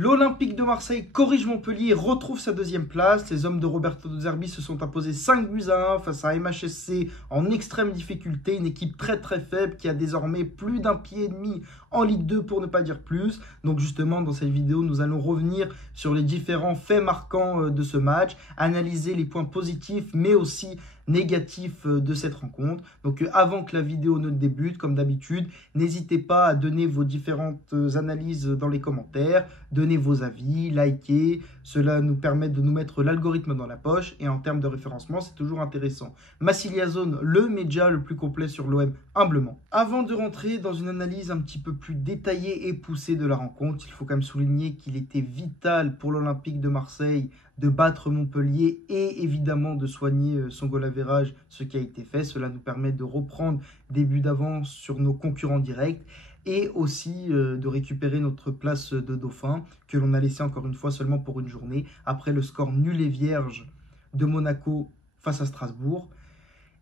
L'Olympique de Marseille corrige Montpellier et retrouve sa deuxième place. Les hommes de Roberto De Zerbi se sont imposés 5-1 face à MHSC en extrême difficulté. Une équipe très faible qui a désormais plus d'un pied et demi en Ligue 2 pour ne pas dire plus. Donc justement dans cette vidéo nous allons revenir sur les différents faits marquants de ce match, analyser les points positifs mais aussi négatifs de cette rencontre. Donc avant que la vidéo ne débute, comme d'habitude, n'hésitez pas à donner vos différentes analyses dans les commentaires, donnez vos avis, likez, cela nous permet de nous mettre l'algorithme dans la poche et en termes de référencement, c'est toujours intéressant. Massilia Zone, le média le plus complet sur l'OM, humblement. Avant de rentrer dans une analyse un petit peu plus détaillée et poussée de la rencontre, il faut quand même souligner qu'il était vital pour l'Olympique de Marseille de battre Montpellier et évidemment de soigner son goal average, ce qui a été fait. Cela nous permet de reprendre des buts d'avance sur nos concurrents directs et aussi de récupérer notre place de dauphin que l'on a laissé encore une fois seulement pour une journée après le score nul et vierge de Monaco face à Strasbourg.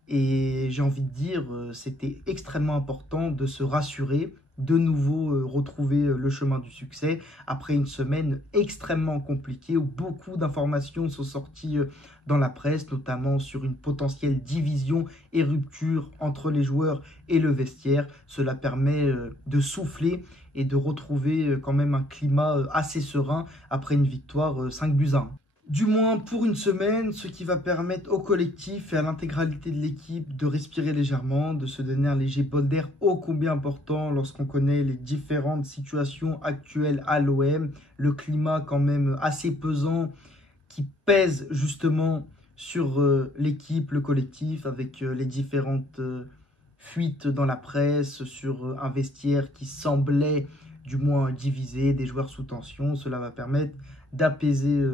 Et j'ai envie de dire, c'était extrêmement important de se rassurer, de nouveau retrouver le chemin du succès après une semaine extrêmement compliquée où beaucoup d'informations sont sorties dans la presse, notamment sur une potentielle division et rupture entre les joueurs et le vestiaire. Cela permet de souffler et de retrouver quand même un climat assez serein après une victoire 5-1. Du moins pour une semaine, ce qui va permettre au collectif et à l'intégralité de l'équipe de respirer légèrement, de se donner un léger bol d'air ô combien important lorsqu'on connaît les différentes situations actuelles à l'OM, le climat quand même assez pesant qui pèse justement sur l'équipe, le collectif, avec les différentes fuites dans la presse, sur un vestiaire qui semblait du moins divisé, des joueurs sous tension. Cela va permettre d'apaiser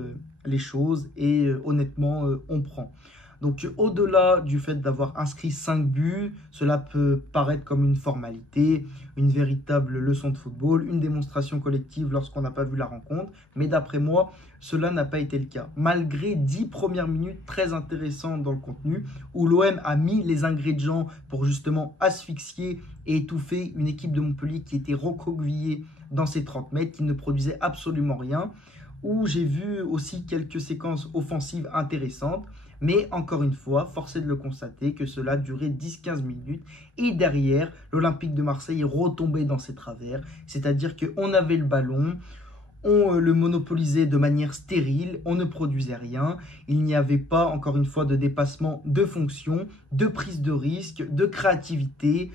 les choses et honnêtement on prend. Donc au-delà du fait d'avoir inscrit 5 buts, cela peut paraître comme une formalité, une véritable leçon de football, une démonstration collective lorsqu'on n'a pas vu la rencontre, mais d'après moi, cela n'a pas été le cas. Malgré 10 premières minutes très intéressantes dans le contenu, où l'OM a mis les ingrédients pour justement asphyxier et étouffer une équipe de Montpellier qui était recroquevillée dans ses 30 mètres, qui ne produisait absolument rien, où j'ai vu aussi quelques séquences offensives intéressantes, mais encore une fois, force est de le constater que cela a duré 10-15 minutes et derrière, l'Olympique de Marseille est retombé dans ses travers, c'est-à-dire qu'on avait le ballon, on le monopolisait de manière stérile, on ne produisait rien, il n'y avait pas encore une fois de dépassement de fonction, de prise de risque, de créativité,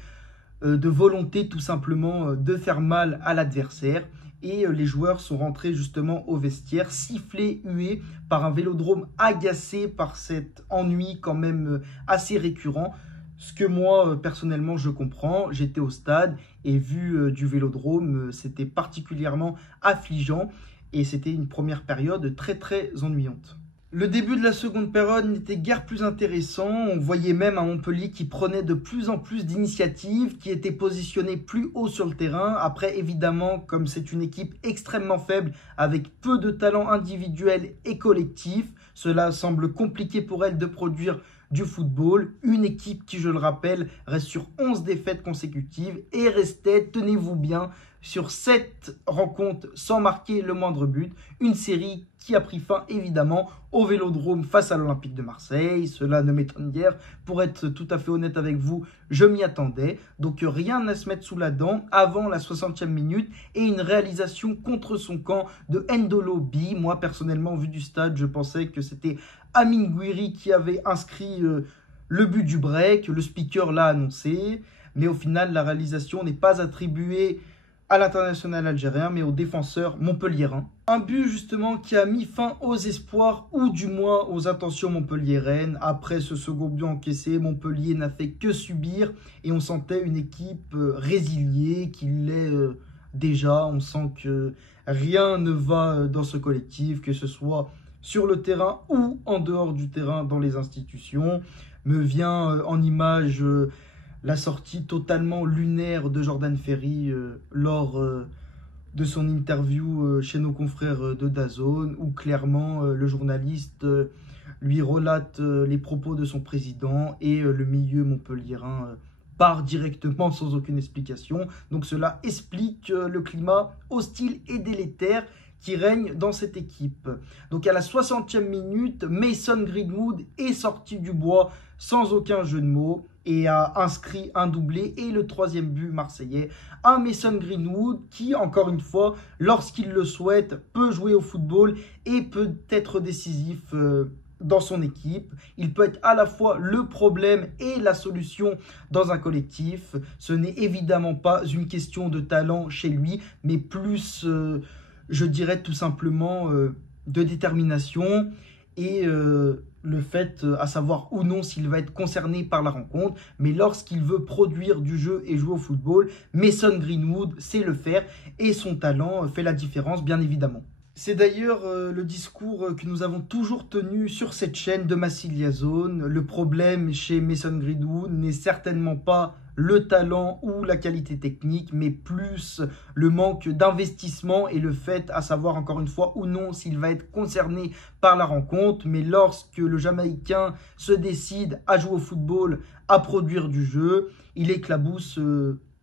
de volonté tout simplement de faire mal à l'adversaire. Et les joueurs sont rentrés justement au vestiaire, sifflés, hués par un Vélodrome agacé par cet ennui quand même assez récurrent. Ce que moi, personnellement, je comprends. J'étais au stade et vu du Vélodrome, c'était particulièrement affligeant et c'était une première période très ennuyante. Le début de la seconde période n'était guère plus intéressant. On voyait même un Montpellier qui prenait de plus en plus d'initiatives, qui était positionné plus haut sur le terrain. Après, évidemment, comme c'est une équipe extrêmement faible, avec peu de talent individuel et collectif, cela semble compliqué pour elle de produire du football. Une équipe qui, je le rappelle, reste sur 11 défaites consécutives et restait, tenez-vous bien, sur 7 rencontres sans marquer le moindre but. Une série qui a pris fin évidemment au Vélodrome face à l'Olympique de Marseille. Cela ne m'étonne guère. Pour être tout à fait honnête avec vous, je m'y attendais. Donc rien à se mettre sous la dent avant la 60e minute et une réalisation contre son camp de Ndolo Bi. Moi personnellement, vu du stade, je pensais que c'était Amine Gouiri qui avait inscrit le but du break. Le speaker l'a annoncé. Mais au final, la réalisation n'est pas attribuée à l'international algérien, mais au défenseur montpelliérain. Un but justement qui a mis fin aux espoirs, ou du moins aux intentions montpelliéraines. Après ce second but encaissé, Montpellier n'a fait que subir, et on sentait une équipe résiliée, qui l'est déjà. On sent que rien ne va dans ce collectif, que ce soit sur le terrain ou en dehors du terrain dans les institutions. Me vient en image la sortie totalement lunaire de Jordan Ferry lors de son interview chez nos confrères de DAZN, où clairement le journaliste lui relate les propos de son président et le milieu montpelliérain part directement sans aucune explication. Donc cela explique le climat hostile et délétère qui règne dans cette équipe. Donc à la 60e minute, Mason Greenwood est sorti du bois sans aucun jeu de mots et a inscrit un doublé et le 3e but marseillais. Un Mason Greenwood qui, encore une fois, lorsqu'il le souhaite, peut jouer au football et peut être décisif dans son équipe. Il peut être à la fois le problème et la solution dans un collectif. Ce n'est évidemment pas une question de talent chez lui, mais plus, je dirais tout simplement, de détermination et le fait, à savoir ou non s'il va être concerné par la rencontre. Mais lorsqu'il veut produire du jeu et jouer au football, Mason Greenwood sait le faire et son talent fait la différence, bien évidemment. C'est d'ailleurs le discours que nous avons toujours tenu sur cette chaîne de Massilia Zone. Le problème chez Mason Greenwood n'est certainement pas le talent ou la qualité technique, mais plus le manque d'investissement et le fait, à savoir encore une fois ou non s'il va être concerné par la rencontre. Mais lorsque le Jamaïcain se décide à jouer au football, à produire du jeu, il éclabousse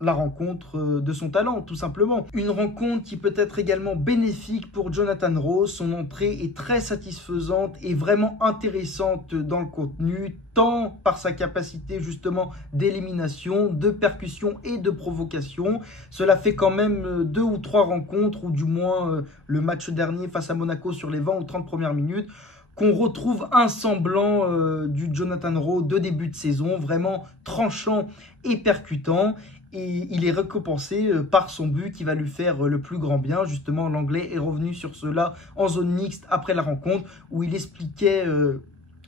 la rencontre de son talent, tout simplement. Une rencontre qui peut être également bénéfique pour Jonathan Rowe. Son entrée est très satisfaisante et vraiment intéressante dans le contenu, tant par sa capacité justement d'élimination, de percussion et de provocation. Cela fait quand même 2 ou 3 rencontres, ou du moins le match dernier face à Monaco sur les 20 ou 30 premières minutes, qu'on retrouve un semblant du Jonathan Rowe de début de saison, vraiment tranchant et percutant. Et il est récompensé par son but qui va lui faire le plus grand bien. Justement, l'Anglais est revenu sur cela en zone mixte après la rencontre, où il expliquait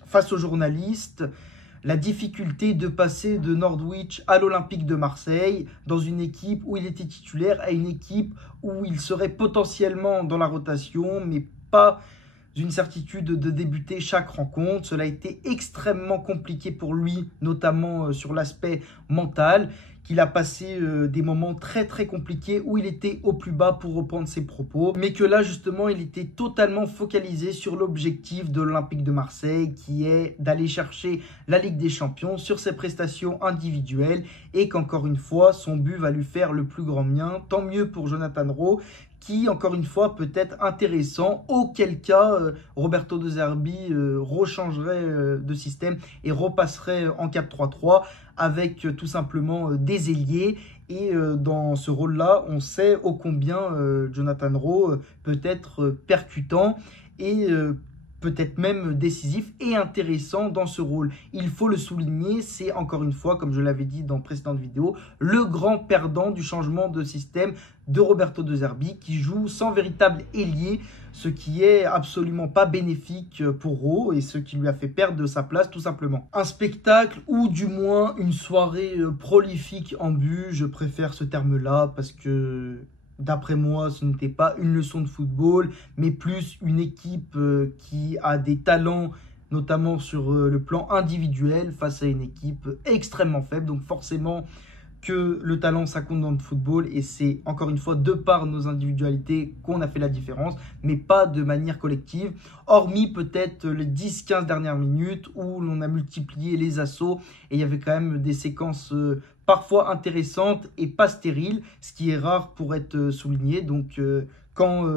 face aux journalistes la difficulté de passer de Norwich à l'Olympique de Marseille, dans une équipe où il était titulaire, à une équipe où il serait potentiellement dans la rotation, mais pas d'une certitude de débuter chaque rencontre. Cela a été extrêmement compliqué pour lui, notamment sur l'aspect mental, qu'il a passé des moments très très compliqués où il était au plus bas pour reprendre ses propos, mais que là justement il était totalement focalisé sur l'objectif de l'Olympique de Marseille, qui est d'aller chercher la Ligue des Champions sur ses prestations individuelles, et qu'encore une fois son but va lui faire le plus grand bien. Tant mieux pour Jonathan Rowe, qui, encore une fois, peut être intéressant, auquel cas Roberto De Zerbi rechangerait de système et repasserait en 4-3-3 avec tout simplement des ailiers. Et dans ce rôle-là, on sait ô combien Jonathan Rowe peut être percutant et peut-être même décisif et intéressant dans ce rôle. Il faut le souligner, c'est encore une fois, comme je l'avais dit dans précédentes vidéos, le grand perdant du changement de système de Roberto De Zerbi, qui joue sans véritable ailier, ce qui est absolument pas bénéfique pour Rowe et ce qui lui a fait perdre de sa place tout simplement. Un spectacle ou du moins une soirée prolifique en but, je préfère ce terme-là parce que d'après moi, ce n'était pas une leçon de football, mais plus une équipe qui a des talents, notamment sur le plan individuel, face à une équipe extrêmement faible. Donc forcément que le talent, ça compte dans le football, et c'est encore une fois de par nos individualités qu'on a fait la différence, mais pas de manière collective, hormis peut-être les 10-15 dernières minutes où l'on a multiplié les assauts et il y avait quand même des séquences parfois intéressantes et pas stériles, ce qui est rare pour être souligné. Donc quand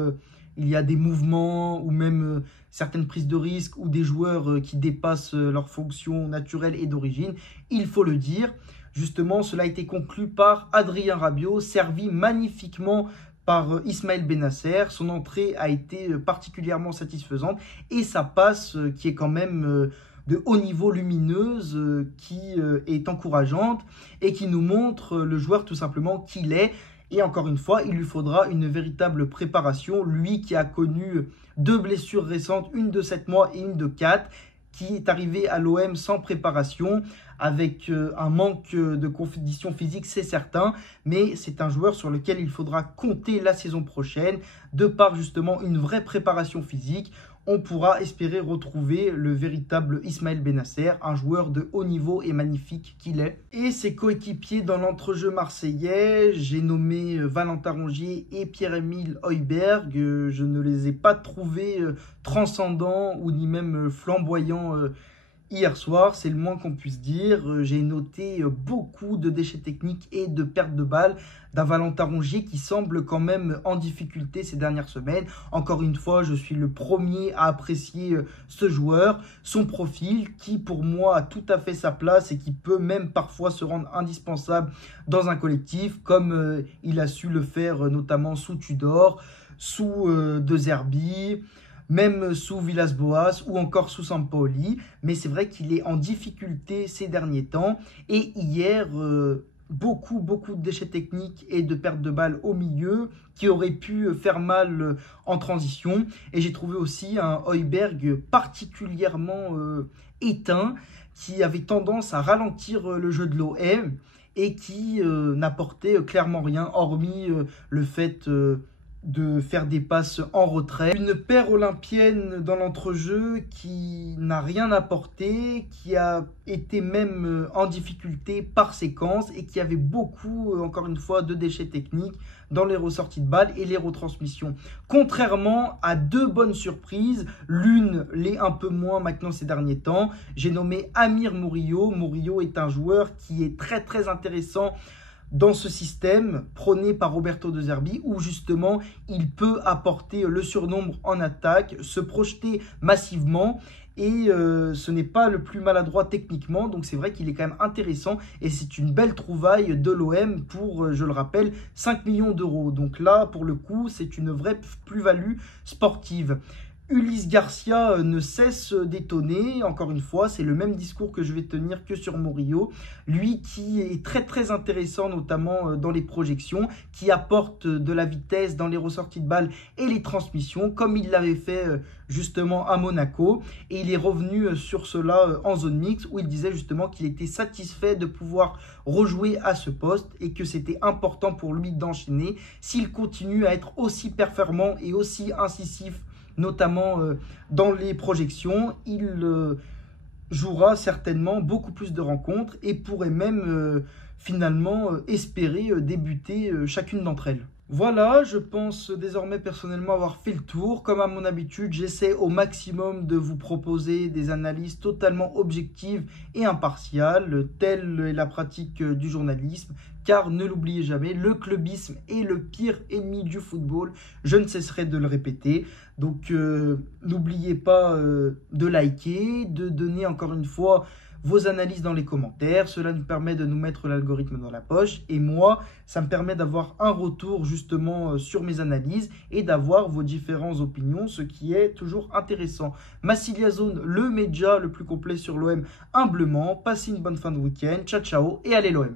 il y a des mouvements ou même certaines prises de risque ou des joueurs qui dépassent leurs fonctions naturelles et d'origine, il faut le dire. Justement, cela a été conclu par Adrien Rabiot, servi magnifiquement par Ismaël Bennacer. Son entrée a été particulièrement satisfaisante et sa passe, qui est quand même de haut niveau, lumineuse, qui est encourageante et qui nous montre le joueur tout simplement qu'il est. Et encore une fois, il lui faudra une véritable préparation. Lui qui a connu 2 blessures récentes, une de 7 mois et une de 4, qui est arrivé à l'OM sans préparation, avec un manque de conditions physiques, c'est certain, mais c'est un joueur sur lequel il faudra compter la saison prochaine, de par justement une vraie préparation physique. On pourra espérer retrouver le véritable Ismaël Bennacer, un joueur de haut niveau et magnifique qu'il est. Et ses coéquipiers dans l'entrejeu marseillais, j'ai nommé Valentin Rongier et Pierre-Emile Højbjerg. Je ne les ai pas trouvés transcendants ou ni même flamboyants Hier soir, c'est le moins qu'on puisse dire, j'ai noté beaucoup de déchets techniques et de pertes de balles d'un Valentin Rongier qui semble quand même en difficulté ces dernières semaines. Encore une fois, je suis le premier à apprécier ce joueur, son profil qui pour moi a tout à fait sa place et qui peut même parfois se rendre indispensable dans un collectif comme il a su le faire notamment sous Tudor, sous De Zerbi, même sous Villas-Boas ou encore sous Sampaoli. Mais c'est vrai qu'il est en difficulté ces derniers temps. Et hier, beaucoup de déchets techniques et de pertes de balles au milieu qui auraient pu faire mal en transition. Et j'ai trouvé aussi un Højbjerg particulièrement éteint qui avait tendance à ralentir le jeu de l'OM et qui n'apportait clairement rien hormis le fait de faire des passes en retrait. Une paire olympienne dans l'entrejeu qui n'a rien apporté, qui a été même en difficulté par séquence et qui avait beaucoup, encore une fois, de déchets techniques dans les ressorties de balles et les retransmissions. Contrairement à deux bonnes surprises, l'une l'est un peu moins maintenant ces derniers temps. J'ai nommé Amir Murillo. Murillo est un joueur qui est très intéressant dans ce système prôné par Roberto De Zerbi où justement il peut apporter le surnombre en attaque, se projeter massivement et ce n'est pas le plus maladroit techniquement, donc c'est vrai qu'il est quand même intéressant et c'est une belle trouvaille de l'OM pour, je le rappelle, 5 millions d'euros. Donc là, pour le coup, c'est une vraie plus-value sportive. Ulysse Garcia ne cesse d'étonner, encore une fois, c'est le même discours que je vais tenir que sur Murillo, lui qui est très intéressant notamment dans les projections, qui apporte de la vitesse dans les ressorties de balles et les transmissions, comme il l'avait fait justement à Monaco, et il est revenu sur cela en zone mixte, où il disait justement qu'il était satisfait de pouvoir rejouer à ce poste, et que c'était important pour lui d'enchaîner, s'il continue à être aussi performant et aussi incisif notamment dans les projections, il jouera certainement beaucoup plus de rencontres et pourrait même finalement espérer débuter chacune d'entre elles. Voilà, je pense désormais personnellement avoir fait le tour. Comme à mon habitude, j'essaie au maximum de vous proposer des analyses totalement objectives et impartiales, telle est la pratique du journalisme. Car ne l'oubliez jamais, le clubisme est le pire ennemi du football. Je ne cesserai de le répéter. Donc n'oubliez pas de liker, de donner encore une fois vos analyses dans les commentaires. Cela nous permet de nous mettre l'algorithme dans la poche. Et moi, ça me permet d'avoir un retour justement sur mes analyses et d'avoir vos différentes opinions, ce qui est toujours intéressant. Massilia Zone, le média le plus complet sur l'OM, humblement. Passez une bonne fin de week-end. Ciao, ciao et allez l'OM.